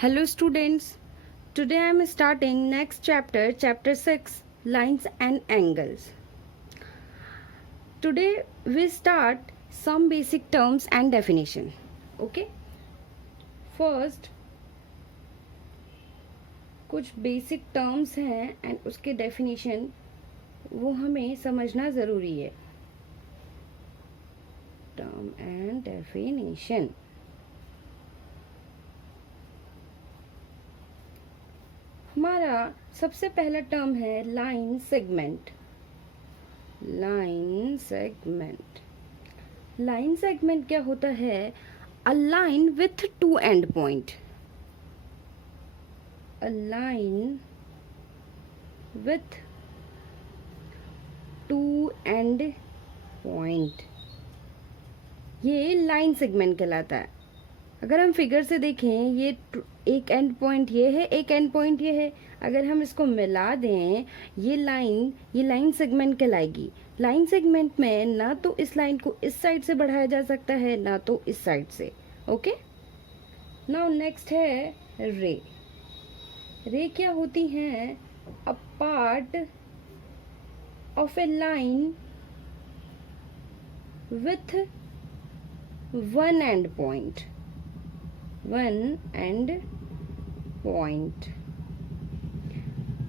Hello students, today I am starting next chapter, chapter 6, lines and angles. Today we start some basic terms and definition. Okay? First, कुछ basic terms हैं and उसके definition वो हमें समझना ज़रूरी है. Term and definition. हमारा सबसे पहला टर्म है line segment. Line segment. Line segment क्या होता है? A line with to and point. A line with to and point, ये लाइन सेगमेंट कहलाता है. अगर हम फिगर से देखें, ये एक एंड पॉइंट ये है, एक एंड पॉइंट ये है. अगर हम इसको मिला दें, ये लाइन सेगमेंट कहलाएगी. लाइन सेगमेंट में ना तो इस लाइन को इस साइड से बढ़ाया जा सकता है, ना तो इस साइड से. ओके, नाउ नेक्स्ट है रे. रे क्या होती हैं? A part of A line with one and point. One and point,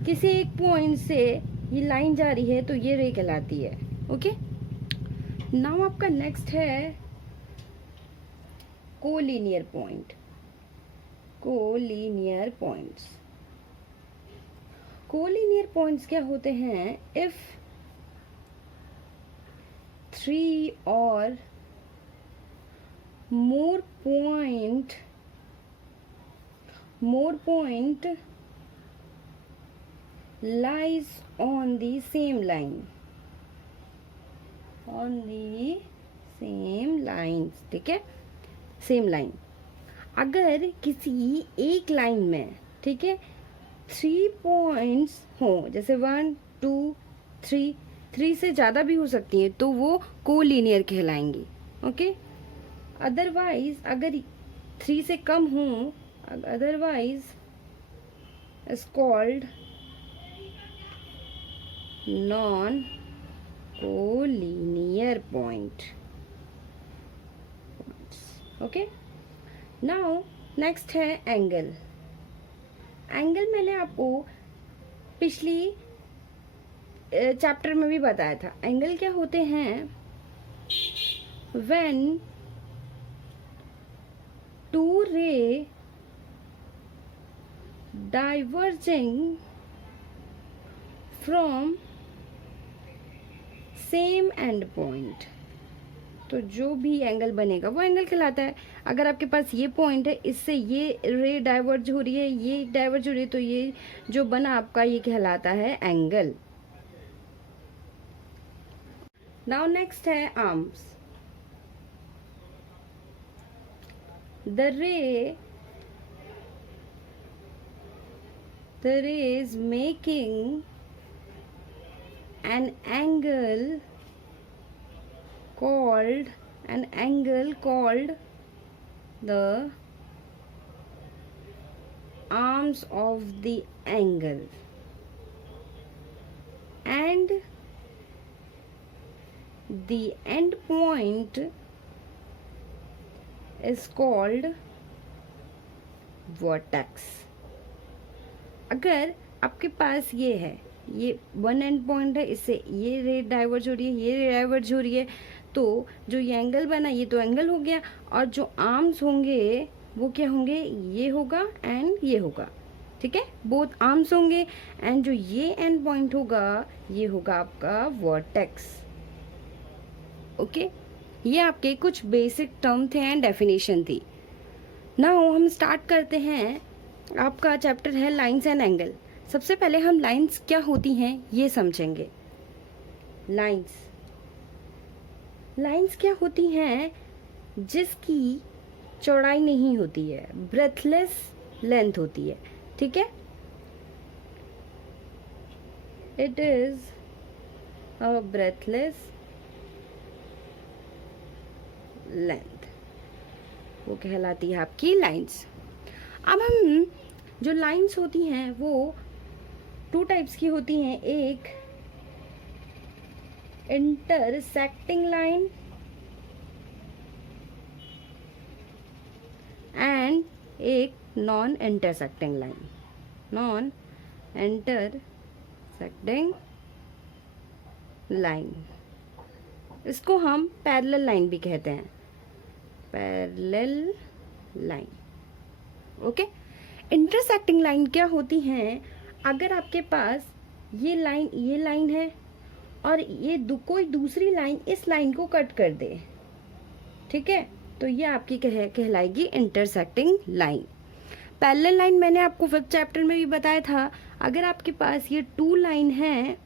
किसी एक पॉइंट से ये लाइन जा रही है तो ये रे कहलाती है. ओके, नाउ आपका नेक्स्ट है collinear point. Collinear points. Collinear points क्या होते हैं? इफ थ्री और more point lies on the same line. On the same lines. ठीक है, सेम लाइन. अगर किसी एक लाइन में, ठीक है, 3 पॉइंट्स हो, जैसे 1 2 3, 3 से ज़्यादा भी हो सकती हैं, तो वो कोलिनियर कहलाएंगी. ओके, अदरवाइज अगर 3 से कम हो, otherwise is called non collinear point. Okay, now next है एंगल. एंगल मैंने आपको पिछली चैप्टर में भी बताया था. एंगल क्या होते हैं? When two ray diverging from same end point, तो जो भी एंगल बनेगा वो एंगल कहलाता है. अगर आपके पास ये पॉइंट है, इससे ये रे डाइवर्ज हो रही है, ये डाइवर्ज हो रही है, तो ये जो बना आपका ये कहलाता है एंगल. नाउ नेक्स्ट है arms. The ray is making an angle called the arms of the angle, and the end point is called vertex. अगर आपके पास ये है, ये वन एंड पॉइंट है, इससे ये रे डाइवर्ज हो रही है, ये रे डाइवर्ज हो रही है, तो जो ये एंगल बना ये तो एंगल हो गया. और जो आर्म्स होंगे वो क्या होंगे? ये होगा एंड ये होगा. ठीक है, बोथ आर्म्स होंगे, एंड जो ये एंड पॉइंट होगा ये होगा आपका वर्टेक्स. ओके, ये आपके कुछ बेसिक टर्म थे एंड डेफिनेशन थी. नाउ हम स्टार्ट करते हैं. आपका चैप्टर है लाइंस एंड एंगल. सबसे पहले हम लाइंस क्या होती हैं ये समझेंगे. लाइंस क्या होती हैं? जिसकी चौड़ाई नहीं होती है, ब्रेथलेस लेंथ होती है. ठीक है, it is a breathless length, वो कहलाती है आपकी लाइंस. अब हम जो लाइंस होती हैं वो टू टाइप्स की होती हैं, एक इंटरसेक्टिंग लाइन एंड एक non intersecting line. Non intersecting line, इसको हम पैरेलल लाइन भी कहते हैं, parallel line. Okay, intersecting line क्या होती हैं? अगर आपके पास ये लाइन है और ये कोई दूसरी लाइन इस लाइन को कट कर दे, ठीक है, तो ये आपकी कहलाएगी इंटरसेक्टिंग लाइन। पैरेलल लाइन मैंने आपको 5th चैप्टर में भी बताया था। अगर आपके पास ये 2 लाइन है,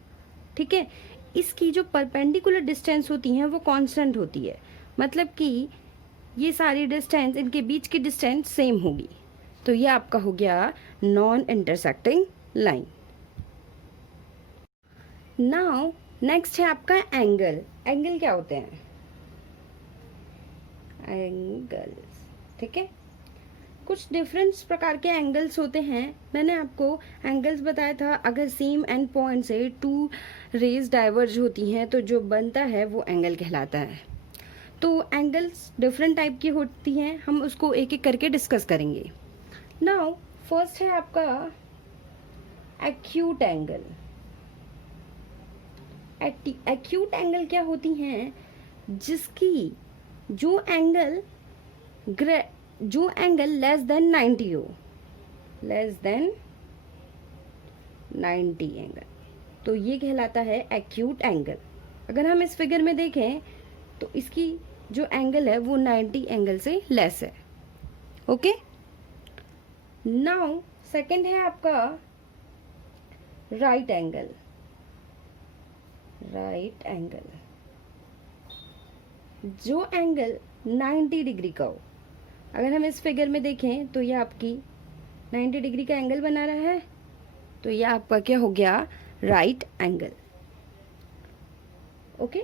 ठीक है, इसकी जो परपेंडिकुलर डिस्टेंस होती हैं वो कांस्टेंट होती है, मतलब कि ये सारी डिस्टेंस, इनके बीच की डिस्टेंस सेम होगी, तो ये आपका हो गया non intersecting line. Now next है आपका एंगल। एंगल क्या होते हैं? एंगल्स, ठीक है, कुछ डिफरेंट प्रकार के एंगल्स होते हैं। मैंने आपको एंगल्स बताया था, अगर सेम एंड पॉइंट से 2 रेज डाइवर्ज होती हैं तो जो बनता है वो एंगल कहलाता है। तो एंगल्स डिफरेंट टाइप की होती हैं, हम उसको एक एक करके डिस्कस करेंगे। नाउ फर्स्ट है आपका एक्यूट एंगल। एक्यूट एंगल क्या होती हैं? जिसकी जो एंगल लेस देन 90 हो, लेस देन 90 एंगल, तो ये कहलाता है एक्यूट एंगल। अगर हम इस फिगर में देखें तो इसकी जो एंगल है वो 90 एंगल से लेस है। ओके, नाउ सेकंड है आपका राइट एंगल। राइट एंगल, जो एंगल 90 डिग्री का हो, अगर हम इस फिगर में देखें तो ये आपकी 90 डिग्री का एंगल बना रहा है, तो ये आपका क्या हो गया? Right angle. Okay,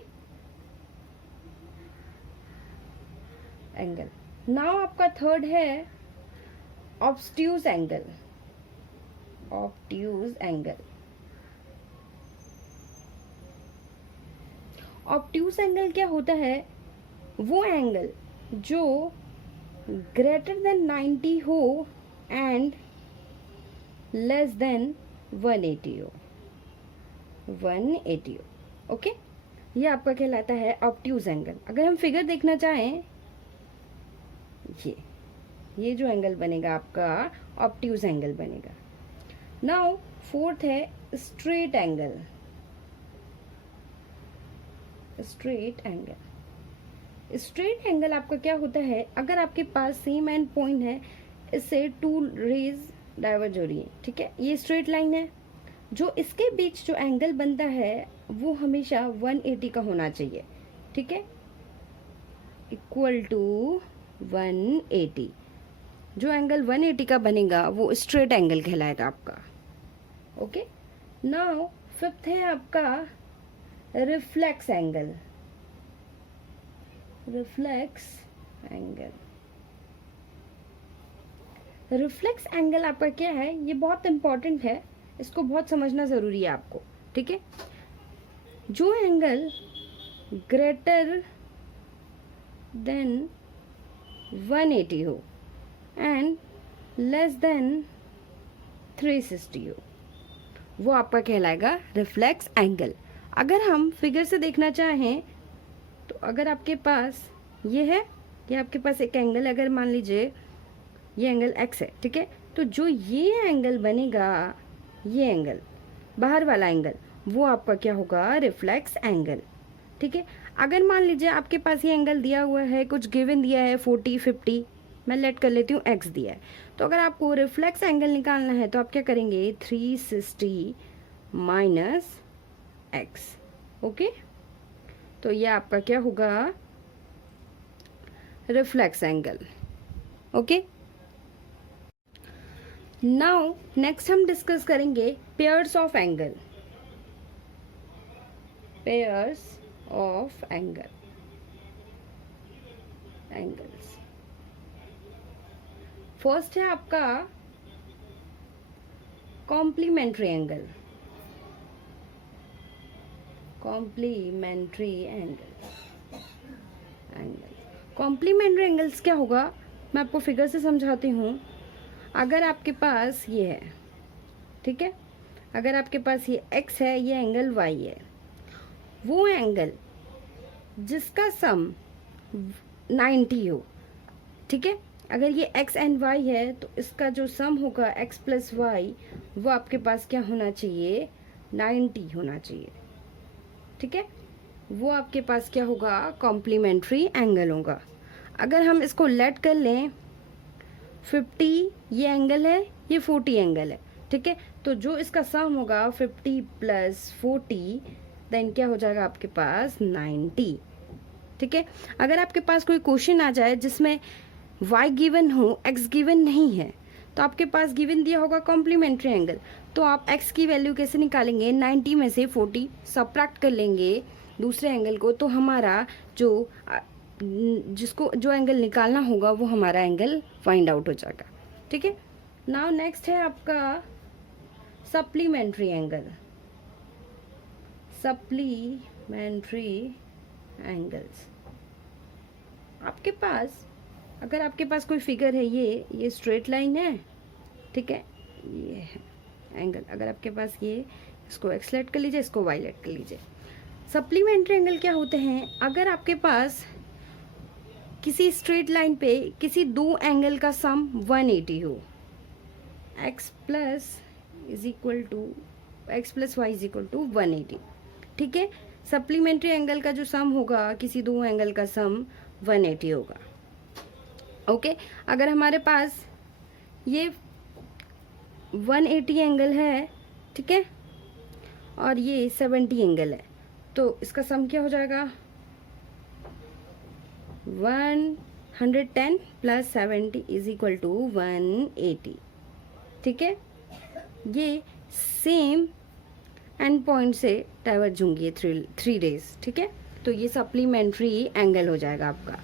angle. Now आपका थर्ड है obtuse angle. Obtuse angle, obtuse angle क्या होता है? वो एंगल जो ग्रेटर देन 90 हो एंड लेस देन 180 हो, 180 हो। ओके, ये आपका कहलाता है ऑब्ट्यूज एंगल। अगर हम फिगर देखना चाहें, ये जो एंगल बनेगा आपका ऑब्ट्यूज एंगल बनेगा। नाउ फोर्थ है straight angle. Straight angle, straight angle आपका क्या होता है? अगर आपके पास सेम एंड पॉइंट है, इससे 2 रेज डाइवर्ज हो रही है, ठीक है, ये स्ट्रेट लाइन है, जो इसके बीच जो एंगल बनता है वो हमेशा 180 का होना चाहिए, ठीक है, इक्वल टू 180। जो एंगल 180 का बनेगा वो स्ट्रेट एंगल कहलाएगा आपका। ओके, नाउ फिफ्थ है आपका reflex angle. Reflex angle, reflex angle आपका क्या है? ये बहुत इंपॉर्टेंट है, इसको बहुत समझना जरूरी है आपको, ठीक है। जो एंगल ग्रेटर देन 180 हो एंड लेस देन 360 हो, वो आपका कहलाएगा रिफ्लेक्स एंगल। अगर हम फिगर से देखना चाहें तो अगर आपके पास ये है, ये आपके पास एक एंगल, अगर मान लीजिए ये एंगल x है, ठीक है, तो जो ये एंगल बनेगा, ये एंगल बाहर वाला एंगल, वो आपका क्या होगा? रिफ्लेक्स एंगल, ठीक है। अगर मान लीजिए आपके पास ये एंगल दिया हुआ है, कुछ गिवन दिया है 40 50, मैं लेट कर लेती हूँ x दिया है, तो अगर आपको रिफ्लेक्स एंगल निकालना है तो आप क्या करेंगे? 360 माइनस x। ओके, तो ये आपका क्या होगा? Reflex angle. Okay, now next हम डिस्कस करेंगे pairs of angle. Pairs of angles. First है आपका complementary angle, complementary angle, complementary angles क्या होगा, मैं आपको फिगर से समझाती हूँ। अगर आपके पास ये है, ठीक है, अगर आपके पास ये x है, ये एंगल y है, वो एंगल जिसका सम 90 हो, ठीक है, अगर ये x एंड y है तो इसका जो सम होगा x प्लस वाई, वो आपके पास क्या होना चाहिए, 90 होना चाहिए, ठीक है, वो आपके पास क्या होगा, कॉम्प्लीमेंट्री एंगल होगा। अगर हम इसको लेट कर लें 50 ये एंगल है, ये 40 एंगल है, ठीक है, तो जो इसका सम होगा 50 प्लस 40 देन क्या हो जाएगा आपके पास 90, ठीक है। अगर आपके पास कोई क्वेश्चन आ जाए जिसमें y गिवन हो, x गिवन नहीं है, तो आपके पास गिवन दिया होगा कॉम्प्लीमेंट्री एंगल, तो आप x की वैल्यू कैसे निकालेंगे, 90 में से 40 सबट्रैक्ट कर लेंगे दूसरे एंगल को, तो हमारा जो जिसको जो एंगल निकालना होगा वो हमारा एंगल फाइंड आउट हो जाएगा, ठीक है। नाउ नेक्स्ट है आपका सप्लीमेंट्री एंगल, सप्लीमेंट्री एंगल्स। आपके पास अगर आपके पास कोई फिगर है, ये स्ट्रेट लाइन है, ठीक है, ये है एंगल, अगर आपके पास ये, इसको एक्स लेट कर लीजिए, इसको वाई लेट कर लीजिए। सप्लीमेंट्री एंगल क्या होते हैं, अगर आपके पास किसी स्ट्रेट लाइन पे किसी दो एंगल का सम 180 हो, x plus y is equal to 180, ठीक है, सप्लीमेंट्री एंगल का जो सम होगा किसी दो एंगल का सम 180 होगा, ओके। अगर हमारे पास ये 180 एंगल है, ठीक है, और ये 70 एंगल है, तो इसका सम क्या हो जाएगा, 110 प्लस 70 इज इक्वल टू 180, ठीक है। ये सेम एंड पॉइंट से डाइवर्ज होंगी ये थ्री रेज, ठीक है, तो ये सप्लीमेंट्री एंगल हो जाएगा आपका।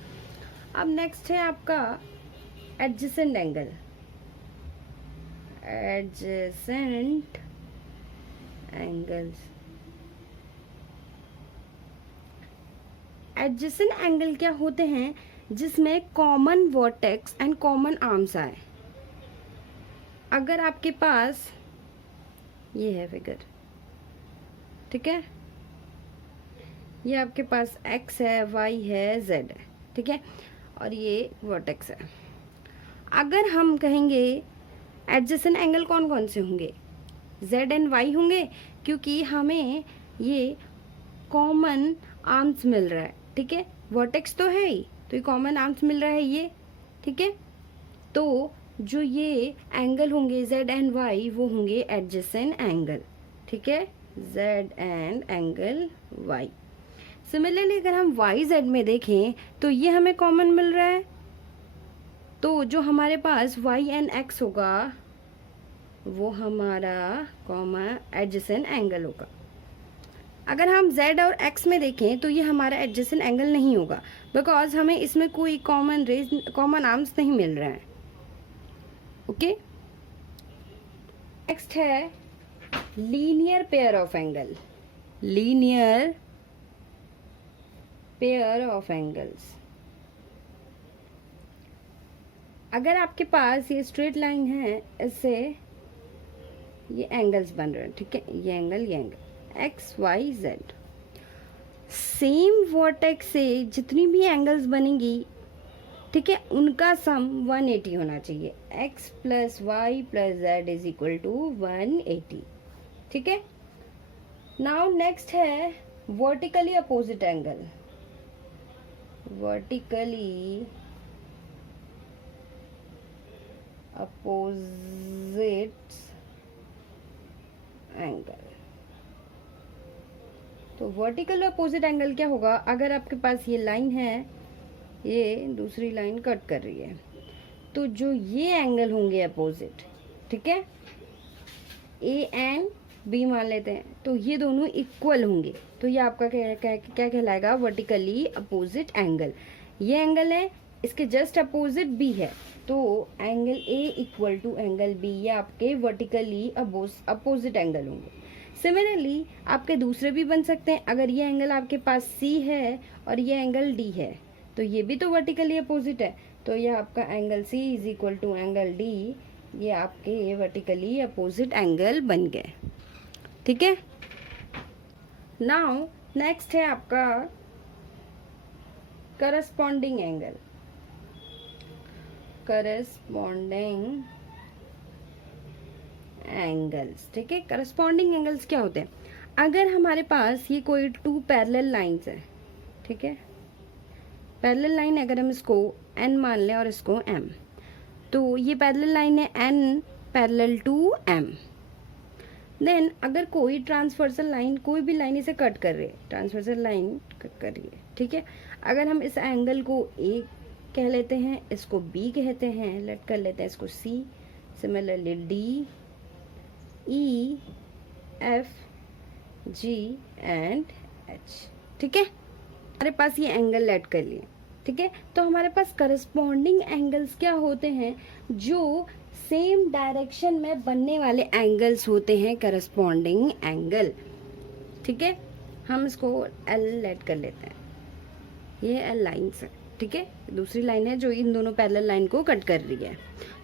अब नेक्स्ट है आपका adjacent angle, adjacent angles. Adjacent angle क्या होते हैं, जिसमें common vertex and common arms आए। अगर आपके पास ये है फिगर, ठीक है, ये आपके पास x है, y है, z है, ठीक है, और ये वर्टेक्स है। अगर हम कहेंगे एडजेसेंट एंगल कौन कौन से होंगे, z एंड y होंगे, क्योंकि हमें ये कॉमन आर्म्स मिल रहा है, ठीक है, वर्टेक्स तो है ही, तो ये कॉमन आर्म्स मिल रहा है ये, ठीक है, तो जो ये एंगल होंगे z एंड y वो होंगे एडजेसेंट एंगल, ठीक है, z and angle y। Similarly अगर हम y z में देखें तो ये हमें कॉमन मिल रहा है, तो जो हमारे पास y एंड x होगा वो हमारा कॉमन एडजेसेंट एंगल होगा। अगर हम z और x में देखें तो ये हमारा एडजेसेंट एंगल नहीं होगा, बिकॉज हमें इसमें कोई कॉमन आर्म्स नहीं मिल रहे हैं, ओके। नेक्स्ट है linear pair of angle, linear pair of angles. अगर आपके पास ये स्ट्रेट लाइन है, इससे ये एंगल्स बन रहे हैं, ठीक है, ये angle x y z, same vertex से जितनी भी एंगल्स बनेंगी, ठीक है, उनका सम 180 होना चाहिए, x plus y plus z is equal to 180, ठीक है। नाउ नेक्स्ट है vertically opposite angle, vertically opposite angle. तो वर्टिकल अपोजिट एंगल क्या होगा, अगर आपके पास ये लाइन है, ये दूसरी लाइन कट कर रही है, तो जो ये एंगल होंगे अपोजिट, ठीक है, ए एंड बी मान लेते हैं, तो ये दोनों इक्वल होंगे, तो ये आपका क्या कहलाएगा, वर्टिकली अपोजिट एंगल। ये एंगल है, इसके जस्ट अपोजिट बी है, तो angle A equal to angle B, ये आपके वर्टिकली अपोजिट एंगल होंगे। सिमिलरली आपके दूसरे भी बन सकते हैं। अगर ये एंगल आपके पास सी है और ये एंगल डी है, तो ये भी तो वर्टिकली अपोजिट है, तो ये आपका angle C is equal to angle D, ये आपके वर्टिकली अपोजिट एंगल बन गए। ठीक है। नाउ नेक्स्ट है आपका करस्पॉन्डिंग एंगल। करस्पॉन्डिंग एंगल्स, ठीक है। करस्पॉन्डिंग एंगल्स क्या होते हैं? अगर हमारे पास ये कोई टू पैरेलल लाइंस है, ठीक है, पैरेलल लाइन, अगर हम इसको n मान लें और इसको m, तो ये पैरेलल लाइन है n parallel to m। Then अगर कोई ट्रांसवर्सल लाइन, कोई भी लाइन इसे कट कर रही है, ट्रांसवर्सल लाइन कट कर रही है, ठीक है, अगर हम इस एंगल को a कह लेते हैं, इसको b कहते हैं, लेट कर लेते हैं इसको c, similarly d, e, f, g and h, ठीक है। हमारे पास ये एंगल लेट कर लिए, ठीक है। तो हमारे पास करस्पॉन्डिंग एंगल्स क्या होते हैं? जो सेम डायरेक्शन में बनने वाले एंगल्स होते हैं करस्पॉन्डिंग एंगल, ठीक है। हम इसको L लेट कर लेते हैं, ये L लाइन्स है, ठीक है। दूसरी लाइन है जो इन दोनों पैरेलल लाइन को कट कर रही है।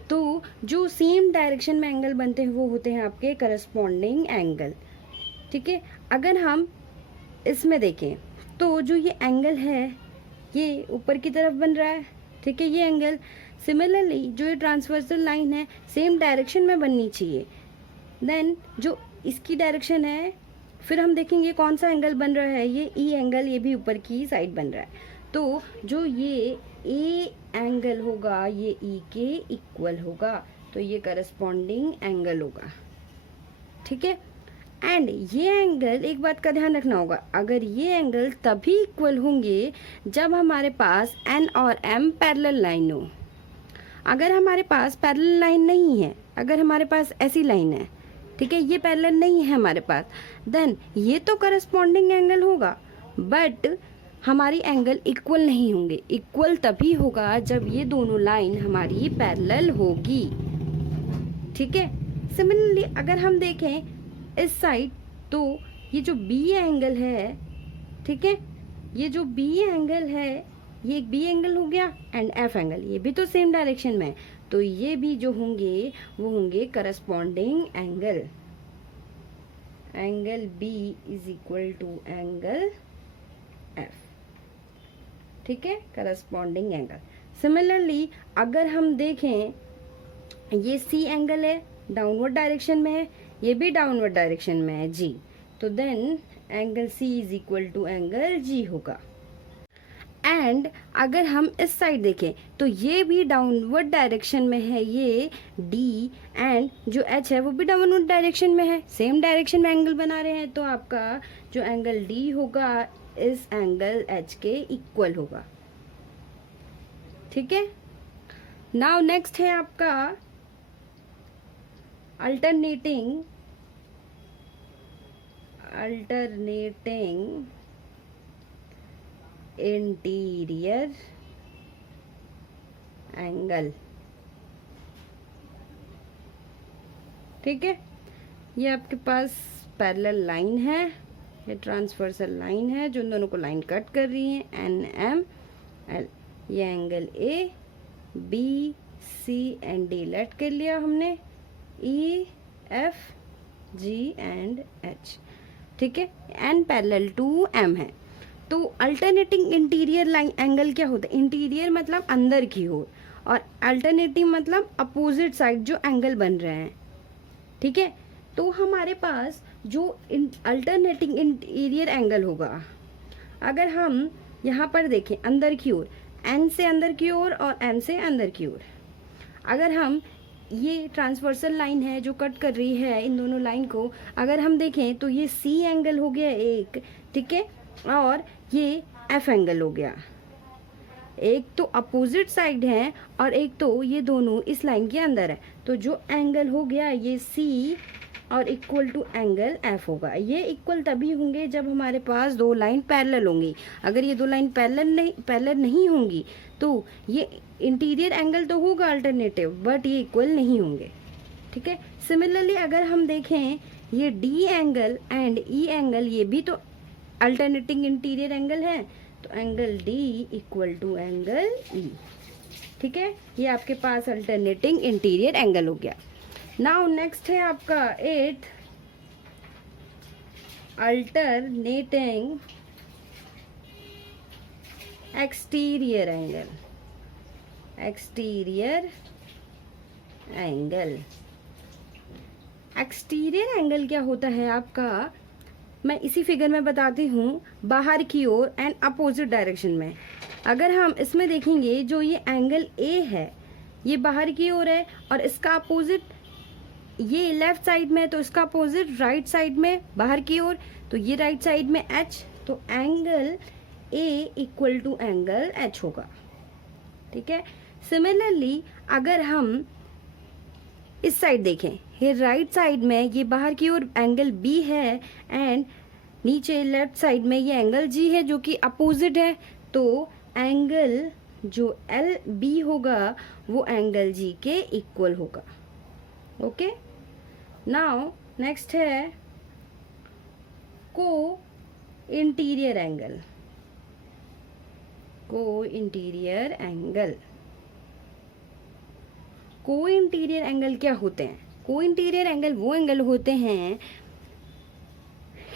तो जो सेम डायरेक्शन में एंगल बनते हैं वो होते हैं आपके करस्पॉन्डिंग एंगल, ठीक है। अगर हम इसमें देखें तो जो ये एंगल है ये ऊपर की तरफ बन रहा है, ठीक है, ये एंगल। सिमिलरली जो ये ट्रांसवर्सल लाइन है सेम डायरेक्शन में बननी चाहिए। देन जो इसकी डायरेक्शन है, फिर हम देखेंगे कौन सा एंगल बन रहा है, ये ई एंगल, ये भी ऊपर की साइड बन रहा है। तो जो ये ए एंगल होगा ये ई के इक्वल होगा, तो ये करस्पॉन्डिंग एंगल होगा, ठीक है। एंड ये एंगल, एक बात का ध्यान रखना होगा, अगर ये एंगल तभी इक्वल होंगे जब हमारे पास n और m पैरेलल लाइन हो। अगर हमारे पास पैरेलल लाइन नहीं है, अगर हमारे पास ऐसी लाइन है, ठीक है, ये पैरेलल नहीं है हमारे पास, देन ये तो करस्पॉन्डिंग एंगल होगा, बट हमारी एंगल इक्वल नहीं होंगे। इक्वल तभी होगा जब ये दोनों लाइन हमारी पैरेलल होगी, ठीक है। सिमिलरली अगर हम देखें इस साइड, तो ये जो बी एंगल है, ठीक है, ये जो बी एंगल है, ये एक बी एंगल हो गया, एंड एफ एंगल, ये भी तो सेम डायरेक्शन में है, तो ये भी जो होंगे वो होंगे corresponding angle. Angle B is equal to angle F, ठीक है, करस्पॉन्डिंग एंगल। सिमिलरली अगर हम देखें ये सी एंगल है, डाउनवर्ड डायरेक्शन में है, ये भी डाउनवर्ड डायरेक्शन में है जी, तो then angle C is equal to angle G होगा। एंड अगर हम इस साइड देखें तो ये भी डाउनवर्ड डायरेक्शन में है, ये डी, एंड जो एच है वो भी डाउनवर्ड डायरेक्शन में है, सेम डायरेक्शन में एंगल बना रहे हैं, तो आपका जो एंगल डी होगा इस एंगल एच के इक्वल होगा, ठीक है। नाउ नेक्स्ट है आपका अल्टरनेटिंग इंटीरियर एंगल, ठीक है। ये आपके पास पैरेलल लाइन है, ये ट्रांसवर्सल लाइन है जो इन दोनों को लाइन कट कर रही है, एन एम एल, ये angle A B C and D let कर लिया हमने, E F G and H, ठीक है, एन पैरेलल टू एम है। तो अल्टरनेटिंग इंटीरियर लाइन एंगल क्या होता है? इंटीरियर मतलब अंदर की ओर, और अल्टरनेटिव मतलब अपोजिट साइड जो एंगल बन रहे हैं, ठीक है। तो हमारे पास जो अल्टरनेटिंग इंटीरियर एंगल होगा, अगर हम यहाँ पर देखें अंदर की ओर, एन से अंदर की ओर और एम से अंदर की ओर, अगर हम ये ट्रांसवर्सल लाइन है जो कट कर रही है इन दोनों लाइन को, अगर हम देखें तो ये सी एंगल हो गया एक, ठीक है, और ये एफ एंगल हो गया। एक तो अपोजिट साइड है और एक तो ये दोनों इस लाइन के अंदर है, तो जो एंगल हो गया ये सी और इक्वल टू एंगल एफ होगा। ये इक्वल तभी होंगे जब हमारे पास दो लाइन पैरेलल होंगी। अगर ये दो लाइन पैरेलल नहीं होंगी तो ये इंटीरियर एंगल तो होगा अल्टरनेटिव, बट ये इक्वल नहीं होंगे। ठीक है। सिमिलरली अगर हम देखें ये D angle and E angle, ये भी तो अल्टरनेटिंग इंटीरियर एंगल है, तो angle D equal to angle E. ठीक है, ये आपके पास अल्टरनेटिंग इंटीरियर एंगल हो गया। नाउ नेक्स्ट है आपका 8th, alternating exterior angle. Exterior angle, exterior angle क्या होता है आपका, मैं इसी फिगर में बताती हूँ। बाहर की ओर एंड अपोजिट डायरेक्शन में, अगर हम इसमें देखेंगे जो ये एंगल ए है ये बाहर की ओर है और इसका अपोजिट ये लेफ्ट साइड में, तो इसका अपोजिट राइट साइड में बाहर की ओर, तो ये राइट साइड में एच, तो angle A equal to angle H होगा। ठीक है। सिमिलरली अगर हम इस साइड देखें, ये राइट साइड में ये बाहर की ओर एंगल बी है एंड नीचे लेफ्ट साइड में ये एंगल जी है जो कि अपोजिट है, तो एंगल जो एल बी होगा वो एंगल जी के इक्वल होगा। ओके। नाउ नेक्स्ट है को इंटीरियर एंगल। को इंटीरियर एंगल, को इंटीरियर एंगल क्या होते हैं? को इंटीरियर एंगल वो एंगल होते हैं,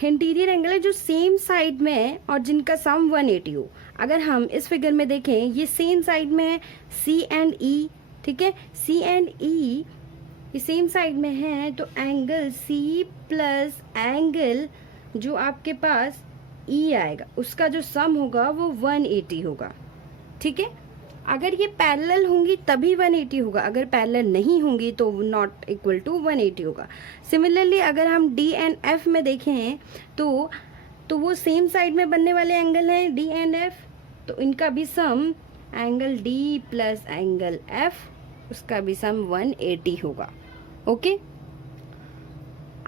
इंटीरियर एंगल है जो सेम साइड में और जिनका सम 180 हो। अगर हम इस फिगर में देखें ये सेम साइड में है सी एंड ई। ठीक है, सी एंड ई ये सेम साइड में है, तो एंगल सी प्लस एंगल जो आपके पास ई आएगा उसका जो सम होगा वो 180 होगा। ठीक है। अगर ये पैरेलल होंगी तभी 180 होगा, अगर पैरेलल नहीं होंगी तो नॉट इक्वल टू 180 होगा। सिमिलरली अगर हम डी एंड एफ में देखें तो वो सेम साइड में बनने वाले एंगल हैं डी एंड एफ, तो इनका भी sum angle D plus angle F, उसका भी सम 180 होगा। ओके।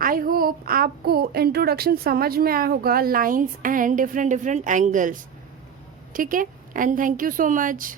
आई होप आपको इंट्रोडक्शन समझ में आया होगा लाइंस एंड डिफरेंट एंगल्स। ठीक है, and thank you so much.